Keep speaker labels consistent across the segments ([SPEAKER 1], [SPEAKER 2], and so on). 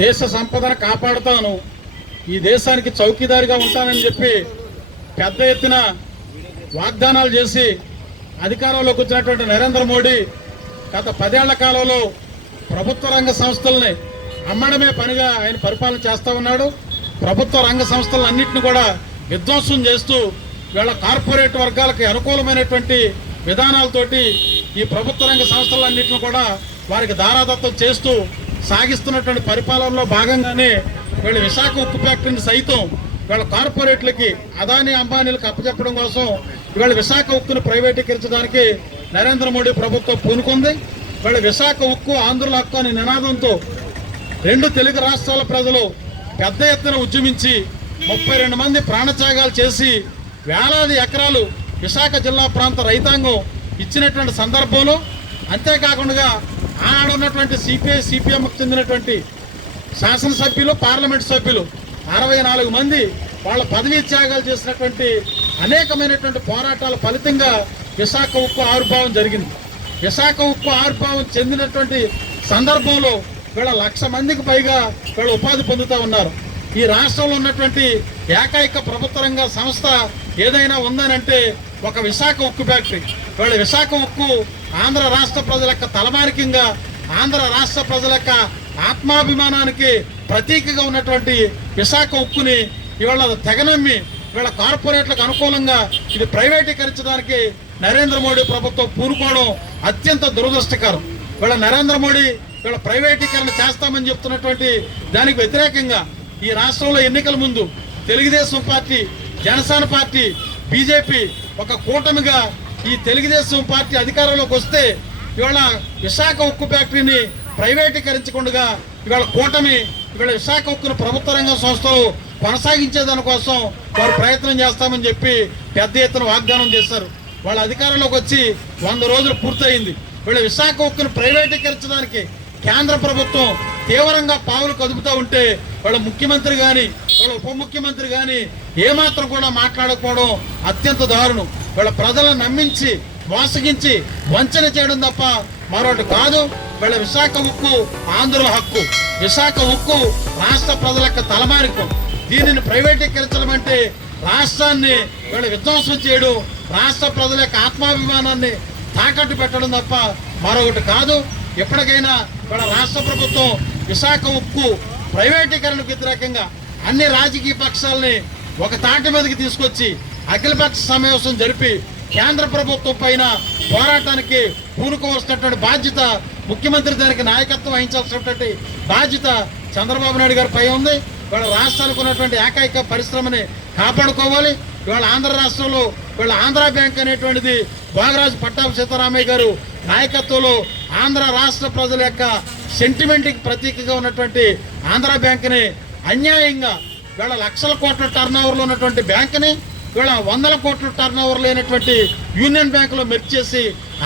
[SPEAKER 1] దేశ సంపదను కాపాడుతాను. ఈ దేశానికి చౌకీదారిగా ఉంటానని చెప్పి పెద్ద ఎత్తున వాగ్దానాలు చేసి అధికారంలోకి వచ్చినటువంటి నరేంద్ర మోడీ గత పదేళ్ళ కాలంలో ప్రభుత్వ రంగ సంస్థల్ని అమ్మడమే పనిగా ఆయన పరిపాలన చేస్తూ ఉన్నాడు. ప్రభుత్వ రంగ సంస్థలన్నింటిని కూడా విధ్వంసం చేస్తూ వీళ్ళ కార్పొరేట్ వర్గాలకి అనుకూలమైనటువంటి విధానాలతోటి ఈ ప్రభుత్వ రంగ సంస్థలన్నింటిని కూడా వారికి దారాదత్తం చేస్తూ సాగిస్తున్నటువంటి పరిపాలనలో భాగంగానే వీళ్ళ విశాఖ ఉక్కు ఫ్యాక్టరీని సైతం వీళ్ళ కార్పొరేట్లకి అదాని అంబానీలకు అప్పచెప్పడం కోసం వీళ్ళ విశాఖ ఉక్కును ప్రైవేటీకరించడానికి నరేంద్ర మోడీ ప్రభుత్వం పూనుకుంది. వీళ్ళ విశాఖ ఉక్కు ఆంధ్రుల హక్కు అనే నినాదంతో రెండు తెలుగు రాష్ట్రాల ప్రజలు పెద్ద ఎత్తున ఉద్యమించి ముప్పై రెండు మంది ప్రాణత్యాగాలు చేసి వేలాది ఎకరాలు విశాఖ జిల్లా ప్రాంత రైతాంగం ఇచ్చినటువంటి సందర్భంలో అంతేకాకుండా ఆనాడు ఉన్నటువంటి సిపిఐ సిపిఎంకు చెందినటువంటి శాసనసభ్యులు పార్లమెంట్ సభ్యులు అరవై నాలుగు మంది వాళ్ళ పదవీ త్యాగాలు చేసినటువంటి అనేకమైనటువంటి పోరాటాల ఫలితంగా విశాఖ ఉక్కు ఆవిర్భావం జరిగింది. విశాఖ ఉక్కు ఆవిర్భావం చెందినటువంటి సందర్భంలో వీళ్ళ లక్ష మందికి పైగా వీళ్ళు ఉపాధి పొందుతూ ఉన్నారు. ఈ రాష్ట్రంలో ఉన్నటువంటి ఏకైక ప్రభుత్వ రంగ సంస్థ ఏదైనా ఉందనంటే ఒక విశాఖ ఉక్కు ఫ్యాక్టరీ. వీళ్ళ విశాఖ ఉక్కు ఆంధ్ర రాష్ట్ర ప్రజల యొక్క తలమానికంగా ఆంధ్ర రాష్ట్ర ప్రజల యొక్క ఆత్మాభిమానానికి ప్రతీకగా ఉన్నటువంటి విశాఖ ఉక్కుని ఇవాళ తెగనమ్మి వీళ్ళ కార్పొరేట్లకు అనుకూలంగా ఇది ప్రైవేటీకరించడానికి నరేంద్ర మోడీ ప్రభుత్వం పూనుకోవడం అత్యంత దురదృష్టకరం. వీళ్ళ నరేంద్ర మోడీ వీళ్ళ ప్రైవేటీకరణ చేస్తామని చెప్తున్నటువంటి దానికి వ్యతిరేకంగా ఈ రాష్ట్రంలో ఎన్నికల ముందు Telugu Desam party Jana Sena party BJP ఒక కూటమిగా ఈ తెలుగుదేశం పార్టీ అధికారంలోకి వస్తే ఇవాళ విశాఖ ఉక్కు ఫ్యాక్టరీని ప్రైవేటీకరించకుండా ఇవాళ కూటమి ఇవాళ విశాఖ ఉక్కును ప్రభుత్వ రంగ సంస్థలు కొనసాగించే దానికోసం వారు ప్రయత్నం చేస్తామని చెప్పి పెద్ద ఎత్తున వాగ్దానం చేశారు. వాళ్ళ అధికారంలోకి వచ్చి వంద రోజులు పూర్తయింది. వీళ్ళ విశాఖ ఉక్కును ప్రైవేటీకరించడానికి కేంద్ర ప్రభుత్వం తీవ్రంగా పావులు కదుపుతూ ఉంటే వాళ్ళ ముఖ్యమంత్రి కానీ వాళ్ళ ఉప ముఖ్యమంత్రి కానీ ఏమాత్రం కూడా మాట్లాడకపోవడం అత్యంత దారుణం. వీళ్ళ ప్రజలను నమ్మించి మోసగించి వంచన చేయడం తప్ప మరొకటి కాదు. వీళ్ళ విశాఖ ఉక్కు ఆంధ్ర హక్కు. విశాఖ ఉక్కు రాష్ట్ర ప్రజల యొక్క తలమానికం. దీనిని ప్రైవేటీకరించడం అంటే రాష్ట్రాన్ని వీళ్ళ విధ్వంసం చేయడం రాష్ట్ర ప్రజల యొక్క ఆత్మాభిమానాన్ని తాకట్టు పెట్టడం తప్ప మరొకటి కాదు. ఎప్పటికైనా వీళ్ళ రాష్ట్ర ప్రభుత్వం విశాఖ ఉక్కు ప్రైవేటీకరణకు వ్యతిరేకంగా అన్ని రాజకీయ పక్షాలని ఒక తాటి మీదకి తీసుకొచ్చి అఖిలపక్ష సమావేశం జరిపి కేంద్ర ప్రభుత్వం పైన పోరాటానికి పూనుకోవాల్సినటువంటి బాధ్యత ముఖ్యమంత్రి దానికి నాయకత్వం వహించాల్సినటువంటి బాధ్యత చంద్రబాబు నాయుడు గారి పై ఉంది. వీళ్ళ రాష్ట్రాలకు ఉన్నటువంటి ఏకైక పరిశ్రమని కాపాడుకోవాలి. ఇవాళ ఆంధ్ర రాష్ట్రంలో వీళ్ళ ఆంధ్ర బ్యాంక్ అనేటువంటిది భోగరాజు పట్టాభి సీతారామయ్య గారు నాయకత్వంలో ఆంధ్ర రాష్ట్ర ప్రజల యొక్క సెంటిమెంట్కి ప్రతీకగా ఉన్నటువంటి ఆంధ్ర బ్యాంక్ని అన్యాయంగా వీళ్ళ లక్షల కోట్ల టర్న్ ఓవర్లో ఉన్నటువంటి బ్యాంకుని వీళ్ళ వందల కోట్ల టర్న్ ఓవర్ లేనటువంటి యూనియన్ బ్యాంకులో మెర్చి చేసి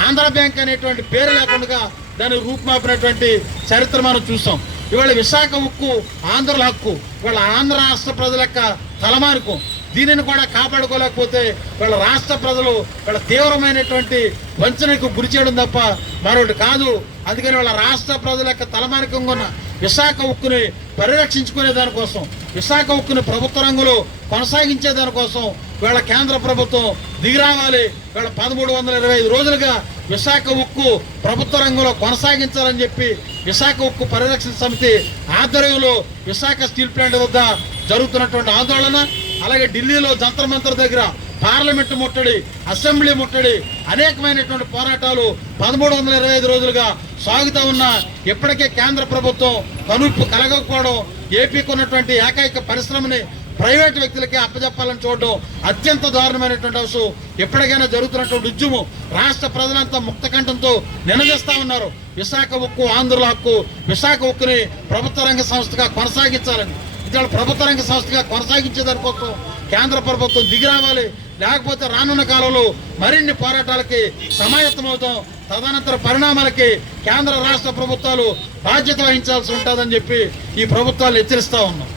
[SPEAKER 1] ఆంధ్ర బ్యాంక్ అనేటువంటి పేరు లేకుండా దాన్ని రూపుమాపినటువంటి చరిత్ర మనం చూసాం. ఇవాళ విశాఖ ఉక్కు ఆంధ్రుల హక్కు ఇవాళ ఆంధ్ర రాష్ట్ర ప్రజల యొక్క తలమానుకం. దీనిని కూడా కాపాడుకోలేకపోతే వీళ్ళ రాష్ట్ర ప్రజలు వీళ్ళ తీవ్రమైనటువంటి వంచనకు గురి చేయడం తప్ప మరొకటి కాదు. అందుకని వాళ్ళ రాష్ట్ర ప్రజల యొక్క తలమానికంగా ఉన్న విశాఖ ఉక్కుని పరిరక్షించుకునే దానికోసం విశాఖ ఉక్కుని ప్రభుత్వ రంగంలో కొనసాగించే దానికోసం వీళ్ళ కేంద్ర ప్రభుత్వం దిగిరావాలి. వీళ్ళ పదమూడు వందల ఇరవై ఐదు రోజులుగా విశాఖ ఉక్కు ప్రభుత్వ రంగంలో కొనసాగించాలని చెప్పి విశాఖ ఉక్కు పరిరక్షణ సమితి ఆధ్వర్యంలో విశాఖ స్టీల్ ప్లాంట్ వద్ద జరుగుతున్నటువంటి ఆందోళన అలాగే ఢిల్లీలో జంతర్ మంతర్ దగ్గర పార్లమెంటు ముట్టడి అసెంబ్లీ ముట్టడి అనేకమైనటువంటి పోరాటాలు పదమూడు వందల ఇరవై ఐదు రోజులుగా సాగుతూ ఉన్న ఇప్పటికే కేంద్ర ప్రభుత్వం కనుప్పు కలగకపోవడం ఏపీకి ఉన్నటువంటి ఏకైక పరిశ్రమని ప్రైవేట్ వ్యక్తులకి అప్పజెప్పాలని చూడడం అత్యంత దారుణమైనటువంటి అవసరం. ఎప్పటికైనా జరుగుతున్నటువంటి ఉద్యమం రాష్ట్ర ప్రజలంతా ముక్తకంఠంతో నినదిస్తా ఉన్నారు. విశాఖ ఉక్కు ఆంధ్రుల హక్కు విశాఖ ఉక్కుని ప్రభుత్వ రంగ సంస్థగా కొనసాగించాలని. ఇవాళ ప్రభుత్వ రంగ సంస్థగా కొనసాగించే దానికోసం కేంద్ర ప్రభుత్వం దిగి రావాలి. లేకపోతే రానున్న కాలంలో మరిన్ని పోరాటాలకి సమాయత్తమవుతాం. తదనంతర పరిణామాలకి కేంద్ర రాష్ట్ర ప్రభుత్వాలు బాధ్యత వహించాల్సి ఉంటుందని చెప్పి ఈ ప్రభుత్వాలు హెచ్చరిస్తా ఉన్నాం.